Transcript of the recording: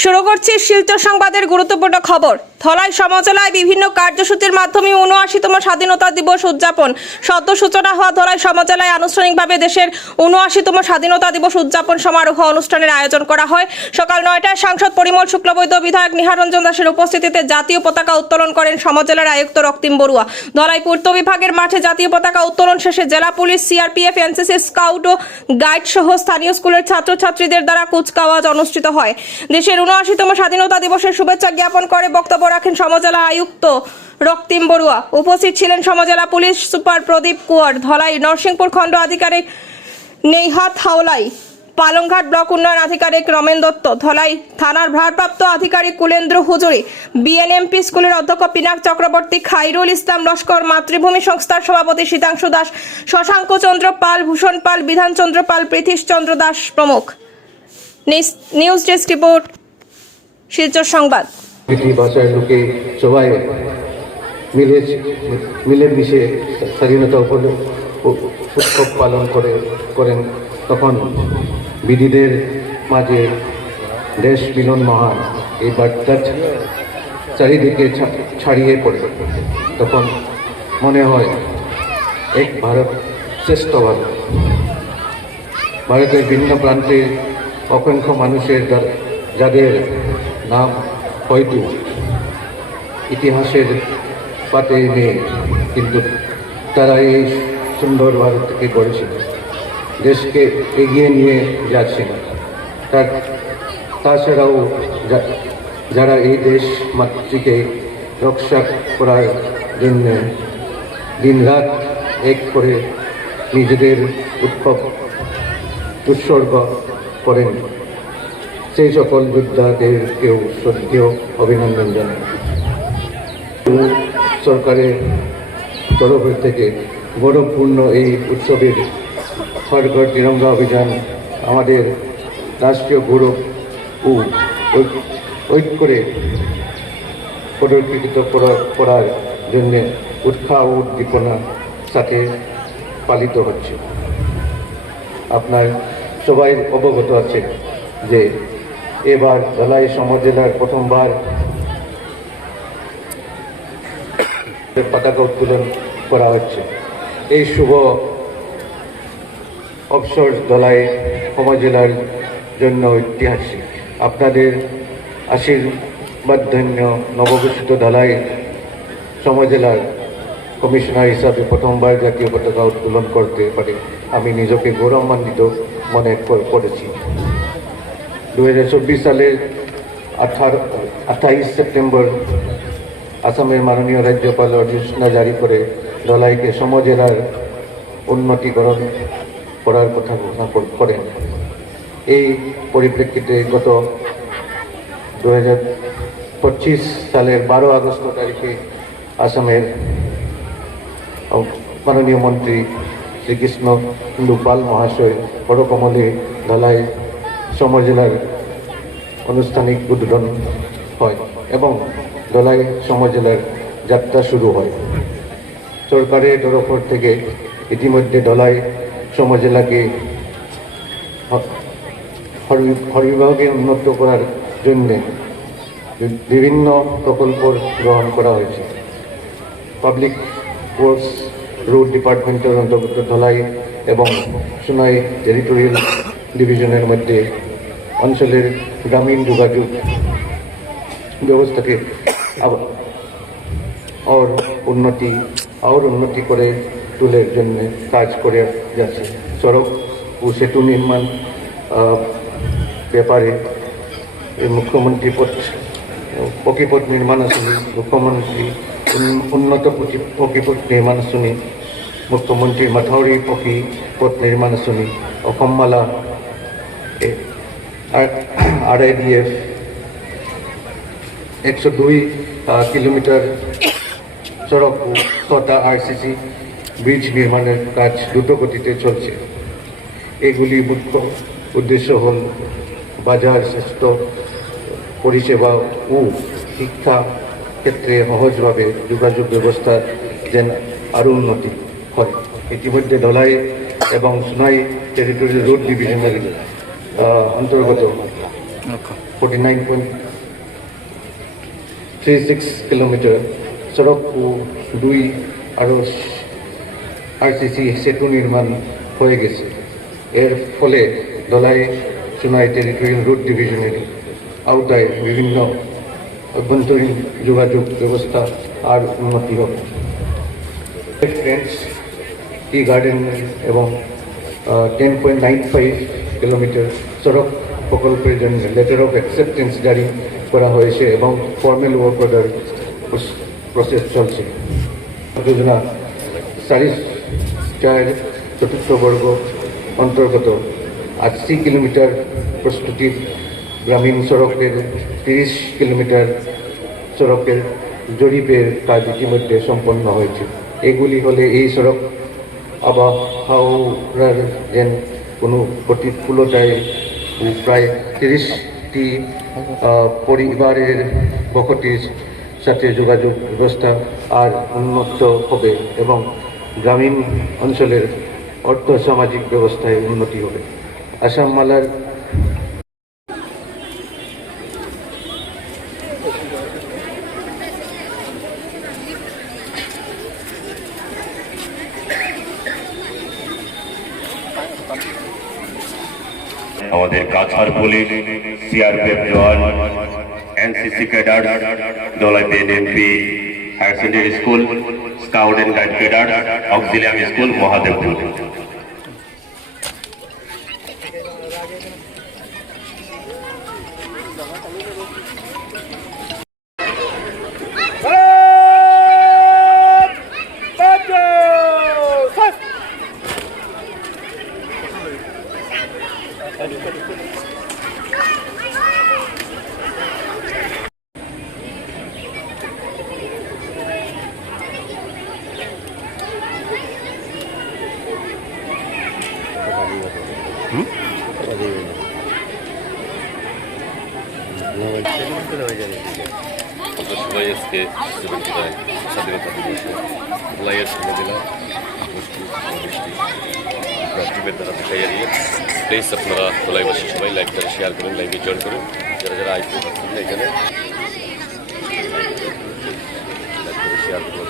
শুরু করছি শিলচর সংবাদের গুরুত্বপূর্ণ খবর। ধলাই সমজেলায় বিভিন্ন কার্যসূচির মাধ্যমে ৭৯তম স্বাধীনতা দিবস উদযাপন। সদ্য সূচনা হওয়া ধলাই সমজেলায় আনুষ্ঠানিকভাবে দেশের ৭৯তম স্বাধীনতা দিবস উদযাপন সমারোহ অনুষ্ঠানের আয়োজন করা হয়। সকাল ৯টায় সাংসদ পরিমল শুক্লবৈদ্য, বিধায়ক নিহার রঞ্জন দাসের উপস্থিতিতে জাতীয় পতাকা উত্তোলন করেন সমজেলার আয়ুক্ত রক্তিম বড়ুয়া। ধলাই পূর্ত বিভাগের মাঠে জাতীয় পতাকা উত্তোলন শেষে জেলা পুলিশ, সিআরপিএফ, এনসিসি, স্কাউট ও গাইড সহ স্থানীয় স্কুলের ছাত্রছাত্রীদের দ্বারা কুচকাওয়াজ অনুষ্ঠিত হয়। দেশের ৭৯তম স্বাধীনতা দিবসের শুভেচ্ছা জ্ঞাপন করে বক্তব্য রাখেন সমজেলা আয়ুক্ত রক্তিম বড়ুয়া। উপস্থিত ছিলেন সমজেলা পুলিশ সুপার প্রদীপ কুয়ার, ধলাই নরসিংপুর খণ্ড আধিকারিক নেইহাত হাওলাই, পালংঘাট ব্লক উন্নয়ন আধিকারিক রমেন দত্ত, ধলাই থানার ভারপ্রাপ্ত আধিকারিক কুলেন্দ্র হুজুরি, বিএনএমপি স্কুলের অধ্যক্ষ পিনাক চক্রবর্তী, খাইরুল ইসলাম লস্কর, মাতৃভূমি সংস্থার সভাপতি শীতাংশু দাস, শশাঙ্ক চন্দ্র পাল, ভূষণ পাল, বিধানচন্দ্র পাল, প্রীতিশ চন্দ্র দাস প্রমুখ। নিউজ ডেস্ক রিপোর্ট, শিলচর সংবাদ। ভাষার লোকে সবাই মিলেমিশে স্বাধীনতা উৎসব পালন করেন, তখন বিধিদের মাঝে দেশ মিলন মহান এই বার্তা চারিদিকে ছড়িয়ে পড়ে। তখন মনে হয় এক ভারত শ্রেষ্ঠ ভারত। ভারতের ভিন্ন প্রান্তে অসংখ্য মানুষের যাদের নাম হয়তো ইতিহাসের পাতে নেই, কিন্তু তারা এই সুন্দর ভারতকে গড়েছিল, দেশকে এগিয়ে নিয়ে যাচ্ছিল। তাছাড়াও যারা এই দেশ মাতৃকে রক্ষা করার জন্য দিনরাত এক করে নিজেদের উৎসর্গ করেন, সেই সকল যোদ্ধাদেরকেও শ্রদ্ধেয় অভিনন্দন জানাই। সরকারের তরফ থেকে গৌরবপূর্ণ এই উৎসবের হর ঘর তিরঙ্গা অভিযান আমাদের রাষ্ট্রীয় গৌরব ও ঐক্যে প্রদর্শিত করার জন্য উৎসাহ ও উদ্দীপনার সাথে পালিত হচ্ছে। আপনার সবাই অবগত আছে যে এবার ধলাই সমজেলার প্রথমবার পতাকা উত্তোলন করা হচ্ছে। এই শুভ অবসর ধলাই সমজেলার জন্য ঐতিহাসিক। আপনাদের আশীর্বাদধন্য নবঘোষিত ধলাই সমজেলার কমিশনার হিসাবে প্রথমবার জাতীয় পতাকা উত্তোলন করতে পারে আমি নিজেকে গৌরবান্বিত মনে করেছি। 2024 সালের 28 সেপ্টেম্বর আসামের মাননীয় রাজ্যপাল অধিসূচনা জারি করে ধলাইকে সমজেলার উন্নতিকরণ করার কথা ঘোষণা করেন। এই পরিপ্রেক্ষিতে গত 2025 সালের 12 আগস্ট তারিখে আসামের মাননীয় মন্ত্রী শ্রীকৃষ্ণ পাল মহাশয় করকমলে ধলাই সমজেলার আনুষ্ঠানিক উদ্বোধন হয় এবং ধলাই সমজেলার যাত্রা শুরু হয়। সরকারের তরফ থেকে ইতিমধ্যে ধলাই সমজেলাকে হরবিভাগে উন্নত করার জন্য বিভিন্ন প্রকল্প গ্রহণ করা হয়েছে। পাবলিক ওয়ার্কস রোড ডিপার্টমেন্টের অন্তর্গত ধলাই এবং সোনাই টেরিটোরিয়াল ডিভিশনের মধ্যে অঞ্চলের গ্রামীণ যোগাযোগ ব্যবস্থাকে উন্নতি করে তোলার জন্য কাজ করে যাচ্ছে। সড়ক ও সেতু নির্মাণ ব্যাপারে মুখ্যমন্ত্রী পকিপথ নির্মাণ আসনে মুখ্যমন্ত্রী উন্নত পকিপথ নির্মাণ আসনে মুখ্যমন্ত্রী মাথাউরি পথ নির্মাণ আসনে অসমমালা RIDF 102 কিলোমিটার সড়ক ও 6টা RCC ব্রিজ নির্মাণের কাজ দ্রুত গতিতে চলছে। এগুলি মুখ্য উদ্দেশ্য হল বাজার, স্বাস্থ্য পরিষেবা ও শিক্ষা ক্ষেত্রে সহজভাবে যোগাযোগ ব্যবস্থা যেন আরও উন্নতি হয়। ইতিমধ্যে ধলাই এবং সোনাই টেরিটোরিয়াল রোড ডিভিশনের অন্তর্গত 49.36 কিলোমিটার সড়ক ও 2 আরও আরসিসি সেতু নির্মাণ হয়ে গেছে। এর ফলে ধলাই সোনাই টেরিটোরিয়াল রোড ডিভিশনের আওতায় বিভিন্ন অভ্যন্তরীণ যোগাযোগ ব্যবস্থা আর উন্নতি হবে। ফ্রেন্ডস টি গার্ডেন এবং 10.95 কিলোমিটার সড়ক প্রকল্পের জন্য লেটার অফ অ্যাকসেপ্টেন্স জারি করা হয়েছে এবং ফর্মাল ওয়ার্ক অর্ডার প্রসেস চলছে। যোজনা 4 চতুর্থ বর্গ অন্তর্গত 80 কিলোমিটার প্রস্তুতির গ্রামীণ সড়কের 30 কিলোমিটার সড়কের জরিপের কাজ ইতিমধ্যে সম্পন্ন হয়েছে। এগুলি হলে এই সড়ক আবহাওয়ার যেন কোনো প্রতিকূলতায় প্রায় 30টি পরিবারের বসতির সাথে যোগাযোগ ব্যবস্থা আর উন্নত হবে এবং গ্রামীণ অঞ্চলের অর্থ সামাজিক ব্যবস্থায় উন্নতি হবে। আসাম মালার আমাদের Cachar police, CRPF jawan, NCC cadre, Dhalai BNP higher secondary school, scout and guide cadre, auxiliary school, Mahadevpur. আমরা সবাই আজকে 79 স্বাধীনতা দিবসে ধলাইয়ের ছেলেমেয়েরা প্রাথমিকের দ্বারা দেখাইয়া দিয়ে প্লিজ আপনারা ধলাইবাসী সবাই লাইক করে শেয়ার করেন, লাইভে জয়েন করেন। যারা যারা আইতে পারছেন না এখানে লাইক করে শেয়ার করুন।